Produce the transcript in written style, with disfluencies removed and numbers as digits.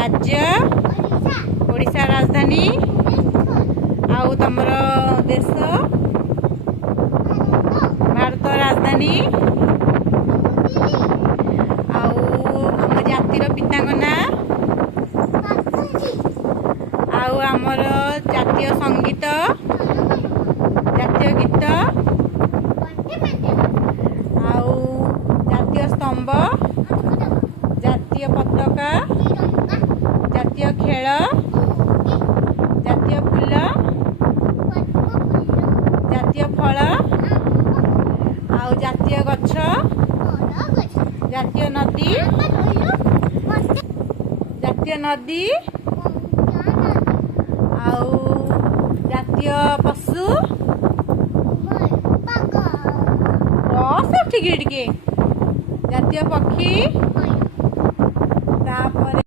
राज्य ओडिशा राजधानी आउ तमर देश भारत राजधानी आउ आम जातिर पितांग ना आउ आमर जातीय संगीत जातीय गीत आउ जातीय स्तंभ जातीय पताका जातीय खेल जातीय फूल जातीय फल आउ जातीय गछ जातीय नदी आउ जातीय पशु सब ठीक जातीय पक्षी।